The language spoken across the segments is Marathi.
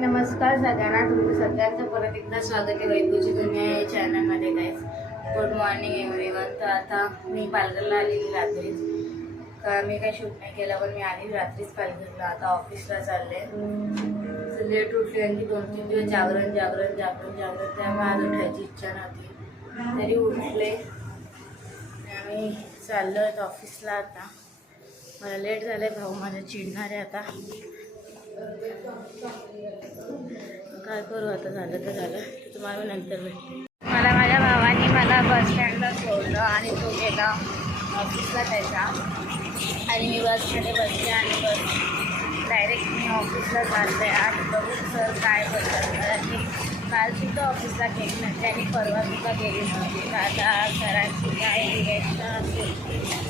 नमस्कार सगळ्यांना, तुमचं सगळ्यांचं परत एकदा स्वागत आहे वैभवची दुनिया या चॅनलमध्ये. Guys good morning everyone. तर आता मी पालघरला आलेली रात्रीच, का मी काही शूट नाही केलं, पण मी आली रात्रीच पालघरला. आता ऑफिसला चालले. लेट उठली आणि 2-3 दिवस जागरण त्यामुळे आज उठायची इच्छा नव्हती, तरी उठले. आम्ही चाललो आहेत ऑफिसला. आता मला लेट झालं आहे, भाऊ माझ्या चिडणार आहे आता. काय करू, आता झालं तर झालं, तुम्हाला नंतर भेटते. माझ्या भावाने मला बस स्टँडला सोडलं आणि तो गेला ऑफिसला त्याच्या, आणि मी बसमध्ये बसले आणि बस डायरेक्ट मी ऑफिसला चालले. आज बघू सर काय बोलतात. आणि कालसुद्धा ऑफिसला गेली नव्हती आणि परवासुद्धा गेली नव्हती. आता सरांची काय रिॲक्शन असेल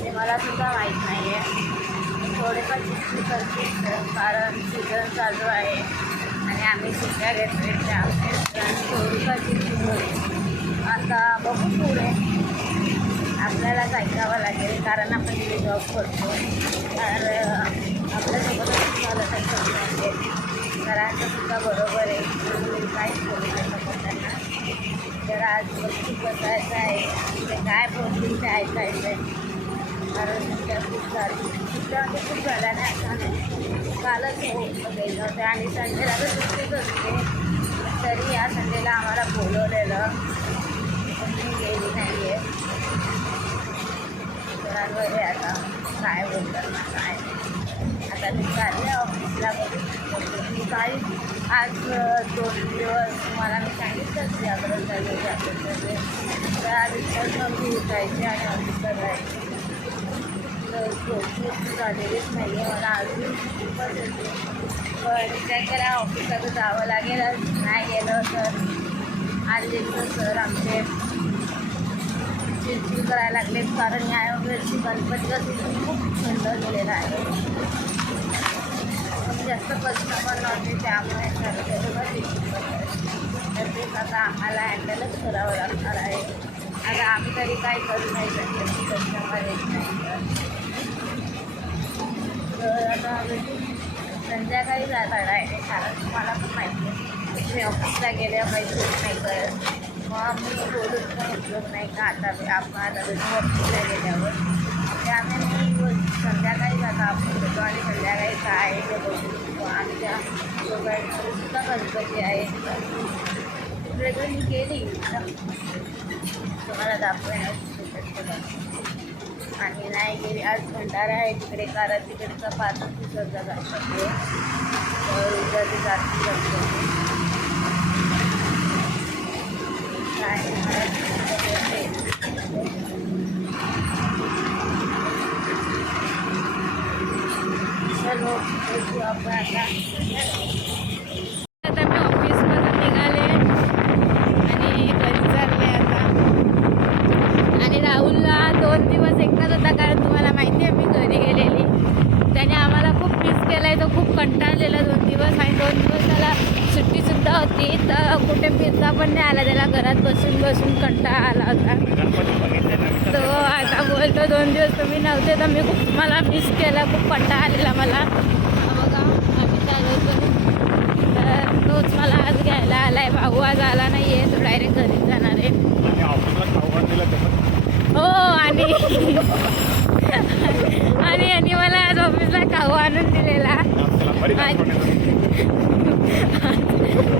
ते मलासुद्धा माहीत नाही आहे. थोडेफार चिठ्ठी करते कारण सीझन चालू आहे आणि आम्ही सुट्ट्या घेतले, त्यामुळे थोडीफार चिठ्ठी होईल. आता बघू पुढे आपल्यालाच ऐकावं लागेल, कारण आपण तिथे जॉब करतो. तर आपल्यासोबतच झालं तर सगळं सरांचंसुद्धा बरोबर आहे, काहीच बोलू नाही शकत त्यांना. तर आज बघू बसायचं आहे, ते काय बोलतील ते ऐकायचं आहे. कारण सुट्ट्या खूप खूप झाल्या नाही, आता नाही. कालच गेलं होतं आणि संडेला तर सुट्टीच असते, तरी या संडेला आम्हाला बोलवलेलं, पण मी गेली नाही आहे. सरांवर आता काय बोलतात ना काय. आता मी चालले ऑफिसला. मी काही आज 2 दिवस तुम्हाला मी सांगितलं की जागरण झाले, तर आज इच्छा मी उठायची आणि ऑफिसला जायची. झोप झालेलीच नाही आहे मला अजून, खूपच येते. पण काय करा, ऑफिसला तर जावं लागेल. नाही गेलं तर आज देखील सर आमचे चिडचिड करायला लागलेत, कारण या वर्षी गणपतीचा सीझन खूप सुंदर गेलेला आहे. जास्त कष्ट पण नव्हते, त्यामुळे सर्व चिडचिड करतात. तर तेच आता आम्हाला हँडलच करावं लागणार आहे. आता आम्ही तरी काही करू नाही शकत की कस्टमर येत नाही. तर आता संध्याकाळी जाणार आहे, कारण तुम्हाला पण माहिती आहे मी ऑफिसला गेल्या काही शूट नाही करत. मग मी बोलून पण उपयोग नाही का. आता आपण आता ऑफिसला गेल्यावर त्यामुळे मी संध्याकाळी जाता आपण होतो आणि संध्याकाळी काय ते बोलू. आमच्या सोसायटीमध्येसुद्धा गणपती आहे, वेगळं मी गेली तुम्हाला दाखवायला. आणि नाही गेली आज भंडारा आहे तिकडे, कारण तिकडचा 5 दिवसाचा गणपती आहे. तर उद्या ते जाती गणपती काय चलो भेटू आपण आता. आता मी ऑफिसमधून निघाले आणि घरी चालले आता. आणि राहुलला 2 दिवस एकटाच होता, कारण तुम्हाला माहिती आहे मी घरी गेलेली. त्याने आम्हाला खूप मिस केला आहे. तो खूप कंटाळलेला 2 दिवस, आणि 2 दिवस त्याला सुट्टीसुद्धा होती, तर कुठे फिरता पण नाही आला त्याला. घरात बसून बसून कंटाळा आला होता. तो आता बोलतो 2 दिवस तुम्ही नव्हते तर मी खूप तुम्हाला मिस केला, खूप कंटाळा आलेला मला. बघा आम्ही चालू होतो, तर तोच मला आज घ्यायला आला आहे. भाऊ आज आला नाही आहे, तो डायरेक्ट घरीच जाणार आहे. हो, आणि यांनी मला आज ऑफिसला खाऊ आणून दिलेला.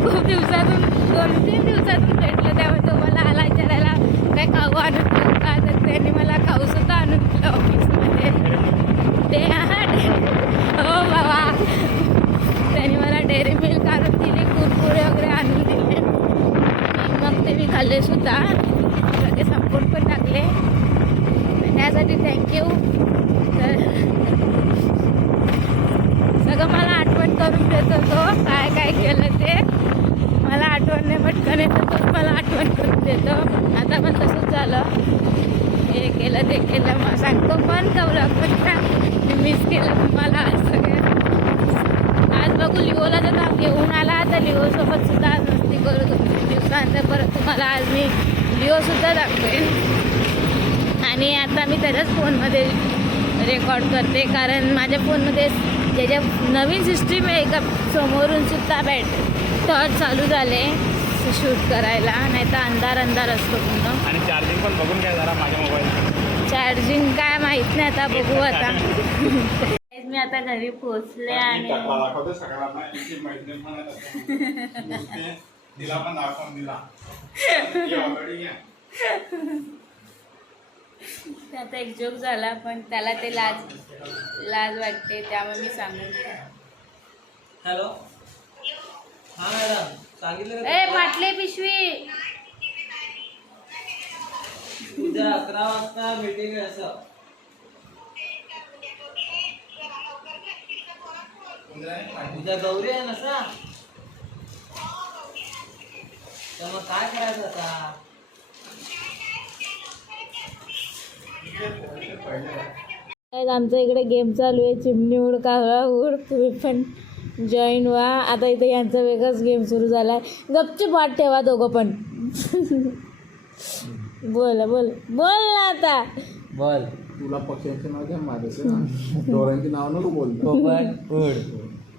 खूप दिवसातून 2-3 दिवसातून भेटलं, त्यामुळे तो मला आला विचारायला काय खाऊ आणून देऊ का. तर त्यांनी मला खाऊसुद्धा आणून दिलं ऑफिसमध्ये. ते हो बाबा, त्यांनी मला डेअरी मिल्क आणून दिली, कुरकुरे वगैरे आणून दिले. आणि मग ते मी खाल्लेसुद्धा, ते संपून पण टाकले. त्यासाठी थँक्यू. तर सगळं मला आठवण करून देत होतो, काय काय केलं ते मला आठवण नाही, पटकन येतं तोच मला आठवण करून देतो. आता पण तसंच झालं, हे केलं ते केलं मग सांगतो पण कवलं पण का मी मिस केलं तुम्हाला आज सगळं. आज बघू लिओला जर घेऊन आला तर लिओसोबत सुद्धा आज मस्ती करू 2-3 दिवसानंतर. परत तुम्हाला आज मी लिओसुद्धा दाखवेन. आणि आता मी त्याच्याच फोनमध्ये रेकॉर्ड करते, कारण माझ्या फोनमध्ये ज्याच्या नवीन सिस्टीम आहे का समोरून सुद्धा टॉर्च चालू झाले शूट करायला, नाही तर अंधार अंधार असतो पूर्ण. आणि चार्जिंग पण बघून घ्या जरा माझ्या मोबाईल. चार्जिंग काय माहित नाही, आता बघू. आता मी आता घरी पोहोचले आणि आता एक जोक झाला, पण त्याला ते लाज वाटते, त्यामुळे मी सांगून. हॅलो, हा मॅडम सांगितलं ए पाटले पिशवी. उद्या 11 वाजता मीटिंग आहे असं. उद्या गौरी आहे ना सा, तर मग काय करायचं आता? आमच्या इकडे गेम चालू आहे, चिमणी उड कावळा उड. तुम्ही पण जॉईन व्हा. आता इथे यांचा वेगळाच गेम सुरू झाला आहे. गपची पाठ ठेवा दोघं पण. बोल बोल बोल ना आता. बोल. तुला पक्ष्यांचे नाव घ्या, माझ्याचे ना डोळ्यांचे नाव नको बोलतो. पोपट उड,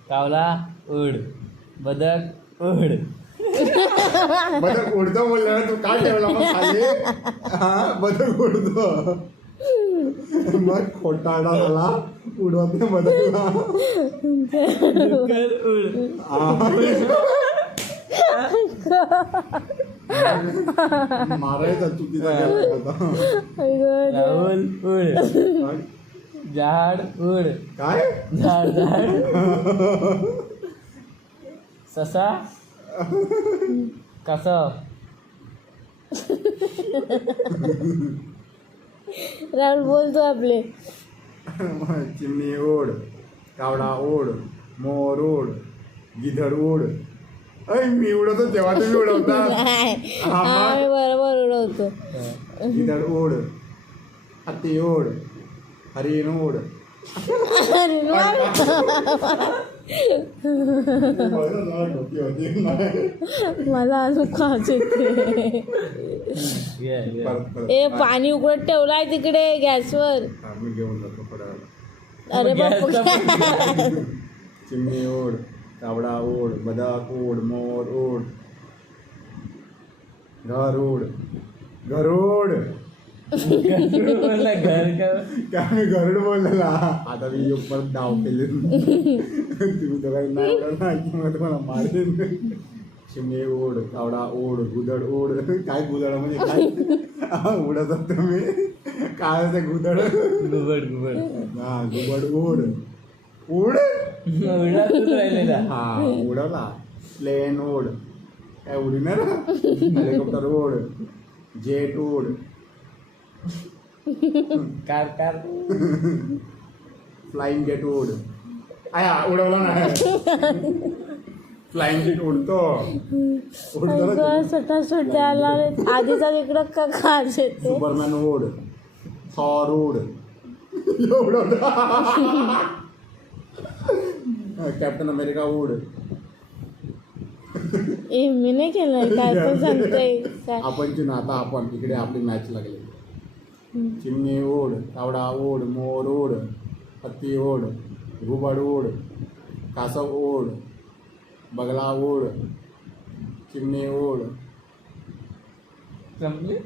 कावला उड, बदक उड. बदक उडतो बोलला ना तू, काय ठेवला मग खाली? हा बदक उडतो, मग खोटारडा झाला उडवत नाही बदकला. मारायचा चुकीचा राहुल उड, झाड उड. काय झाड झाड. ससा कसं. राहुल बोलतो आपले. चिमणी ओढ, कावडा ओढ, मोर ओढ, गिधड ओढ. मी उडवतो तेव्हा तुम्ही उडवतात. आम्ही बरोबर उडवतो. गिधड ओढ, हत्ती ओढ, हरिण ओढ. मला अजून खाच येते. ए पाणी उकळत ठेवलाय तिकडे गॅसवर. मी घेऊन जातो थोड्या वेळा. अरे बाप. चिमणी ओढ, कावडा ओढ, बदक ओढ, मोर ओढ, घर ओढ, गरुड. काय मी गरुड बोललेला. आता मी परत डाव केले. तुम्ही तर काही नाही करणार की मग तुम्हाला मारेन. चिमणी ओढ, कावडा ओढ, गुदड ओढ. काय गुदड म्हणजे काय उडत तुम्ही? काय ते गुदड? गुबड गुबड. हा गुबड ओढ. उड राहिलेला. हा उडवला. प्लेन ओढ, काय उडणार? हेलिकॉप्टर ओढ, जेट ओढ, कार कार. फ्लाइंग जेट ओढ. आया उडवला नाही. फ्लाइंग जेट उडतो. सटासट द्यायला आधीचा इकडं का खास येते. सुपरमॅन ओढ, थॉर ओढ. कॅप्टन अमेरिका ओढ. मी नाही केलं. काय पण सांगतोय काय. आपण आता आपण इकडे आपली मॅच लागली. चिमणी ओढ, कावडा ओढ, मोर ओढ, हत्ती ओढ, घुबड ओढ, कासव ओढ, बगला ओढ, चिमणी ओढ. संपली.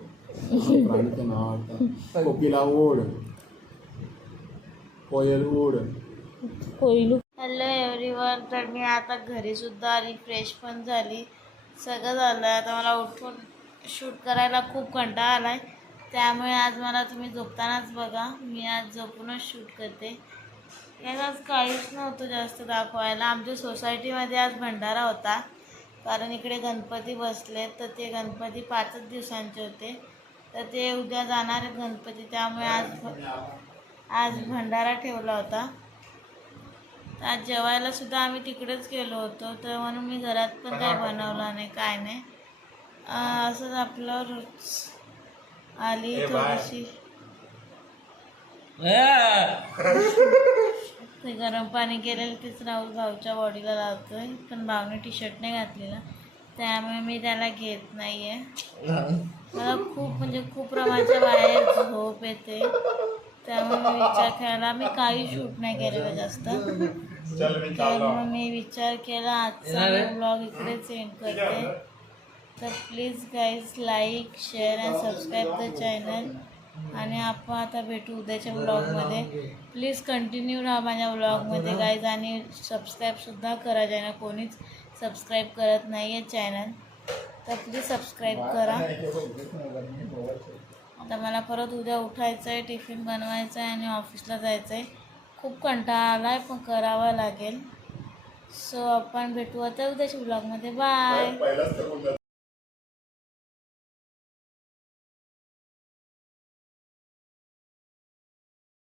प्राणीचं नाव आता. कोकिला ओढ, कोयल ओढ. Hello everyone. तर मी आता घरी सुद्धा आली, फ्रेश पण झाली, सगळं झालं. आता मला उठून शूट करायला खूप कंटाळा आला आहे, त्यामुळे आज मला तुम्ही झोपतानाच बघा. मी आज झोपूनच शूट करते. यात आज काहीच नव्हतं जास्त दाखवायला. आमच्या सोसायटीमध्ये आज भंडारा होता, कारण इकडे गणपती बसले. तर ते गणपती 5च दिवसांचे होते, तर ते उद्या जाणार आहेत गणपती, त्यामुळे आज भंडारा ठेवला होता. आज जेवायला सुद्धा आम्ही तिकडेच गेलो होतो, तर म्हणून मी घरात पण काही बनवलं नाही, काय नाही. असंच आपलं रोज आली थोडीशी. ते गरम पाणी केलेलं तेच राहुल भाऊच्या बॉडीला लावतोय, पण भाऊने टी शर्ट नाही घातलेला, त्यामुळे मी त्याला घेत नाही आहे. मला खूप म्हणजे खूप प्रमाणाच्या बाहेर झोप येते, त्यामुळे मी विचार केला, मी काही शूट नाही केलेलं जास्त, त्यामुळे मी विचार केला आजचा ब्लॉग इकडेच एंड करते. तर please guys like share and subscribe the channel. आणि आपण आता भेटू उद्याच्या ब्लॉगमध्ये. प्लीज कंटिन्यू राहा माझ्या ब्लॉगमध्ये गाईज, आणि सबस्क्राईबसुद्धा करा ज्यांना कोणीच सबस्क्राईब करत नाही आहे चॅनल, तर प्लीज सबस्क्राईब करा. आता मला परत उद्या उठायचं आहे, टिफिन बनवायचं आहे आणि ऑफिसला जायचं आहे. खूप कंटाळा आला आहे पण करावं लागेल. सो आपण भेटू आता उद्याच्या ब्लॉगमध्ये. बाय.